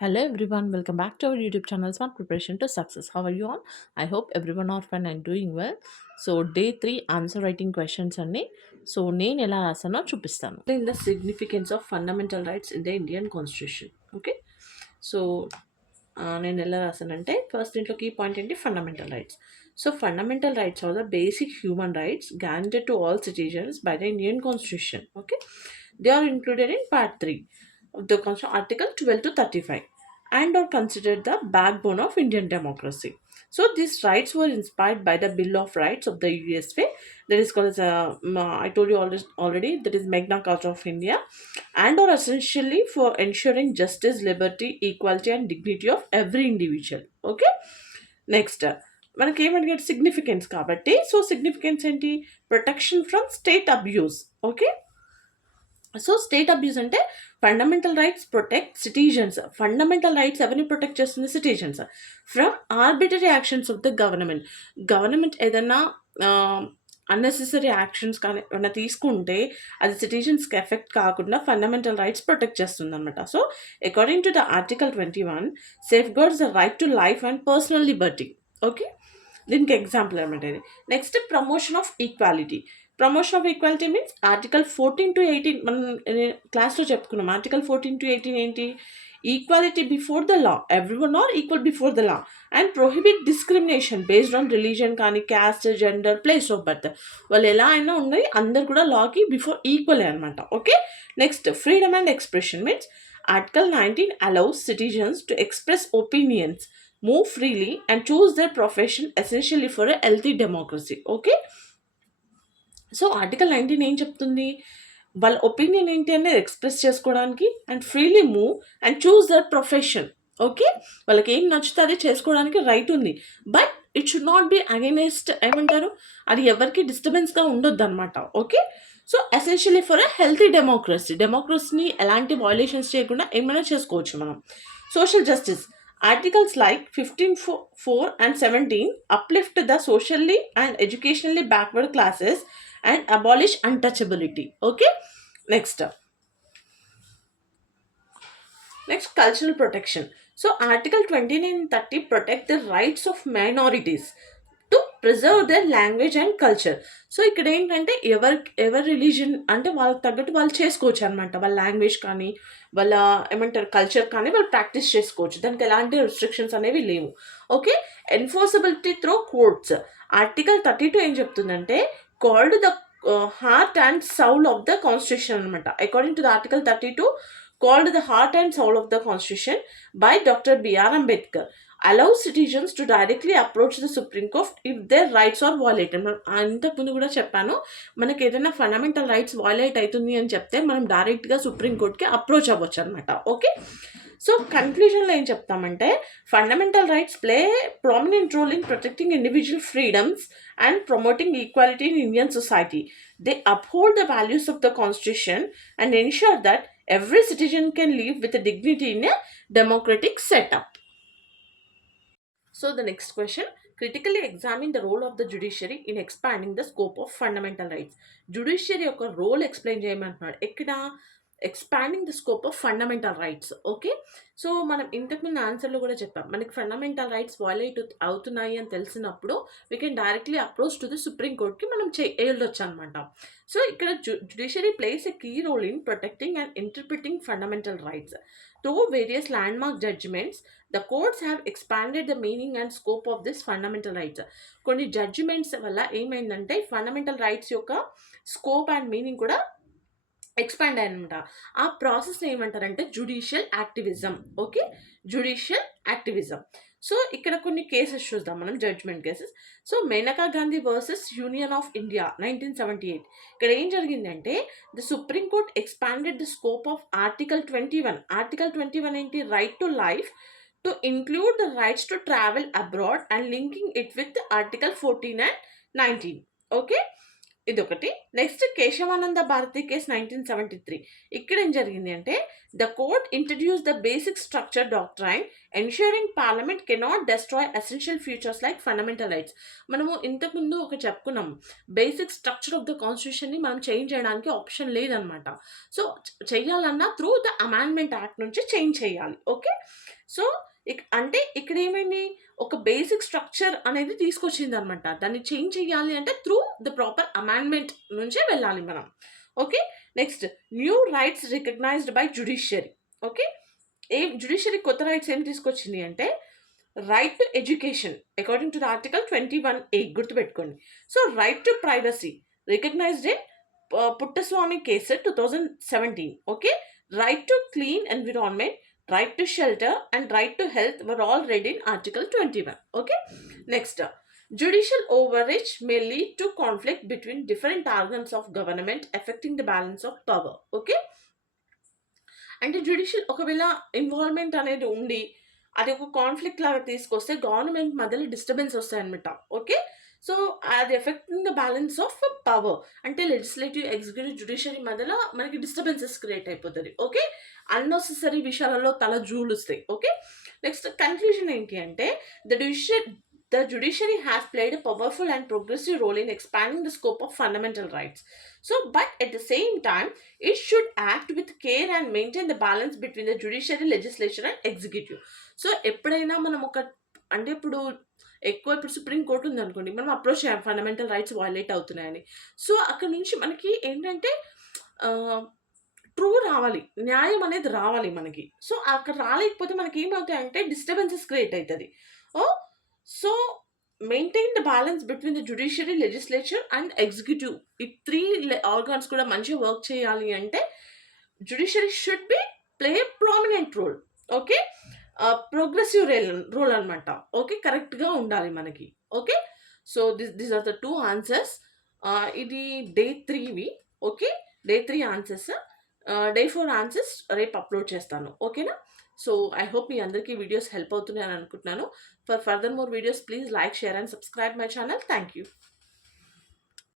Hello everyone, welcome back to our YouTube channel Smart Preparation to Success. How are you all? I hope everyone are fine and doing well. So day 3 answer writing questions అన్ని so నేను ఎలా రాసానో చూపిస్తాను. In the significance of fundamental rights in the Indian Constitution. Okay. So నేను ఎలా రాసానంటే first దీంట్లో key point ఏంటి fundamental rights. So fundamental rights are the basic human rights granted to all citizens by the Indian Constitution. Okay, they are included in part 3 of the Constitution, Article 12 to 35, and are considered the backbone of Indian democracy. So these rights were inspired by the Bill of Rights of the USA, that is called as I told you already, that is Magna Carta of India, and are essentially for ensuring justice, liberty, equality, and dignity of every individual. Okay, next మనకి ఏమడిగాడు సిగ్నిఫికెన్స్ కాబట్టి, so significance ఏంటి, protection from state abuse. Okay, so state abuse అంటే fundamental rights protect citizens. Fundamental rights ఎవరిని protect చేస్తుంది, citizens, from arbitrary actions of the government. Government ఏదైనా unnecessary actions కానీ ఏమైనా తీసుకుంటే అది సిటిజన్స్కి ఎఫెక్ట్ కాకుండా ఫండమెంటల్ రైట్స్ ప్రొటెక్ట్ చేస్తుంది అనమాట. So according to the article 21 safeguards the right to life and personal liberty. Okay, దీనికి ఎగ్జాంపుల్ అనమాట ఇది. Next promotion of equality. Promotion of equality means article 14 to 18 మనం క్లాస్లో చెప్పుకున్నాం. ఆర్టికల్ 14 to 18 ఏంటి, equality before the law, everyone are equal before the law, and prohibit discrimination based on religion కానీ caste, gender, place of birth. వాళ్ళు ఎలా అయినా ఉన్నాయి, అందరు కూడా లాకి బిఫోర్ ఈక్వలే అనమాట. Okay, next freedom and expression means article 19 allows citizens to express opinions, move freely, and choose their profession, essentially for a healthy democracy. Okay, so article 19 ఏం చెప్తుంది, వాళ్ళ ఒపీనియన్ ఏంటి అనేది ఎక్స్ప్రెస్ చేసుకోవడానికి, and freely move and choose their profession. Okay, వాళ్ళకి ఏం నచ్చుతుంది చేసుకోవడానికి రైట్ ఉంది, but it should not be against, ఏమంటారు, అది ఎవరికి డిస్టర్బెన్స్గా ఉండొద్దు అనమాట. Okay, so essentially for a healthy democracy, డెమోక్రసీని ఎలాంటి వైలేషన్స్ చేయకుండా ఏమైనా చేసుకోవచ్చు మనం. Social justice articles like 15, 4 and 17 uplift the socially and educationally backward classes and abolish untouchability. Okay, next cultural protection. So article 29 and 30 protect the rights of minorities to preserve their language and culture. So ఇక్కడ ఏంటంటే ఎవరి religion అంటే వాళ్ళకి తగ్గట్టు వాళ్ళు చేసుకోవచ్చు అనమాట. వాళ్ళ లాంగ్వేజ్ కానీ వాళ్ళ ఏమంటారు కల్చర్ కానీ వాళ్ళు ప్రాక్టీస్ చేసుకోవచ్చు, దానికి ఎలాంటి రిస్ట్రిక్షన్స్ అనేవి లేవు. Okay, enforceability through courts. Article 32 ఏం చెప్తుందంటే called the heart and soul of the constitution అనమాట. According to the article 32 called the heart and soul of the constitution by Dr. B.R. Ambedkar, allows citizens to directly approach the Supreme Court if their rights are violated. అంతకుముందు కూడా చెప్పాను, మనకి ఏదైనా fundamental rights violate అవుతుంది అని చెప్తే మనం డైరెక్ట్గా సుప్రీంకోర్ట్కి అప్రోచ్ అవ్వచ్చు అనమాట. ఓకే, సో కన్క్లూజన్లో ఏం చెప్తామంటే fundamental rights play prominent role in protecting individual freedoms and promoting equality in Indian society. They uphold the values of the constitution and ensure that every citizen can live with a dignity in a democratic setup. So the next question, critically examine the role of the judiciary in expanding the scope of fundamental rights. Judiciary యొక్క role explain చేయమంటున్నాడు. ఎక్కడ expanding the scope of fundamental rights. Okay, so మనం ఇంతకుముందు ఆన్సర్లో కూడా చెప్పాం, మనకి fundamental rights violate అవుతున్నాయి అని తెలిసినప్పుడు we can directly approach to the supreme కోర్ట్కి మనం వెళ్ళొచ్చు అనమాట. సో ఇక్కడ judiciary plays a key role in protecting and interpreting fundamental rights. Through various landmark judgments the courts have expanded the meaning and scope of this fundamental rights. కొన్ని judgments వల్ల ఏమైందంటే fundamental rights యొక్క scope and meaning కూడా expand అయ్యనమాట. ఆ process ఏమంటారంటే judicial activism. Okay, judicial activism. So ఇక్కడ కొన్ని కేసెస్ చూద్దాం మనం, judgment cases. So Maneka Gandhi versus union of India 1978. ఇక్కడ ఏం జరిగిందంటే the supreme court expanded the scope of article 21. Article 21 ఏంటి, right to life, to include the rights to travel abroad and linking it with article 14 and 19. Okay, ఇదొకటి. Next Kesavananda Bharati case 1973. ఇక్కడ ఏం జరిగింది అంటే the court introduce the basic structure doctrine ensuring parliament cannot destroy essential features like fundamental rights. మనము ఇంతకుముందు ఒక చెప్పుకున్నాం, basic structure of the కాన్స్టిట్యూషన్ని మనం చేంజ్ చేయడానికి ఆప్షన్ లేదనమాట. సో చెయ్యాలన్నా త్రూ ద అమెండ్మెంట్ యాక్ట్ నుంచి చేంజ్ చేయాలి. ఓకే, సో అంటే ఇక్కడ ఏమైంది, ఒక బేసిక్ స్ట్రక్చర్ అనేది తీసుకొచ్చింది అనమాట. దాన్ని చేంజ్ చేయాలి అంటే త్రూ ద ప్రాపర్ అమెండ్మెంట్ నుంచే వెళ్ళాలి మనం. Okay. Next, new rights recognised by judiciary. Okay. Judiciary కొత్త రైట్స్ ఏం తీసుకొచ్చింది అంటే, right to education according to the article 21A, గుర్తుపెట్టుకోండి. So right to privacy recognised in Puttaswamy case 2017. Okay. Right to clean environment, right to shelter and right to health were all read in Article 21. Okay. Next, judicial overreach may lead to conflict between different organs of government affecting the balance of power. Okay. అంటే judicial ఒకవేళ involvement అనేది ఉండి అది ఒక conflict లాగా తీసుకొస్తే government మధ్యలో disturbance వస్తాయన్నమాట. ఓకే. సో అది affecting the balance of power, అంటే లెజిస్లేటివ్, ఎగ్జిక్యూటివ్, జ్యుడిషియరీ మధ్యలో మనకి డిస్టర్బెన్సెస్ క్రియేట్ అయిపోతుంది. ఓకే. అన్నెసెసరీ విషయాలలో తల జూలుస్తాయి. ఓకే. నెక్స్ట్ కన్క్లూజన్ ఏంటి అంటే, the judiciary has played a powerful and progressive role in expanding the scope of fundamental rights. So, but at the same time, it should act with care and maintain the balance between the judiciary, legislature and executive. So ఎప్పుడైనా మనం అంటే ఇప్పుడు supreme court ఉందనుకోండి, మనం approach చేయాలి fundamental rights violate అవుతున్నాయని. So అక్కడ నుంచి మనకి ఏంటంటే ట్రూ రావాలి, న్యాయం అనేది రావాలి మనకి. సో అక్కడ రాలేకపోతే మనకి ఏమవుతాయంటే డిస్టర్బెన్సెస్ క్రియేట్ అవుతుంది. So maintain the balance between the judiciary, legislature and executive, ఈ 3 ఆర్గాన్స్ కూడా మంచిగా వర్క్ చేయాలి అంటే judiciary should be play prominent role. Okay. Progressive role అనమాట. ఓకే. కరెక్ట్గా ఉండాలి మనకి. Okay. So this are the 2 answers. ఇది డే 3వి. Okay. Day 3 answers. Day 4 answers రేపు అప్లోడ్ చేస్తాను. ఓకేనా. సో ఐ హోప్ మీ అందరికీ వీడియోస్ హెల్ప్ అవుతున్నాయని అనుకుంటున్నాను. For further more videos please like, share and subscribe my channel. Thank you.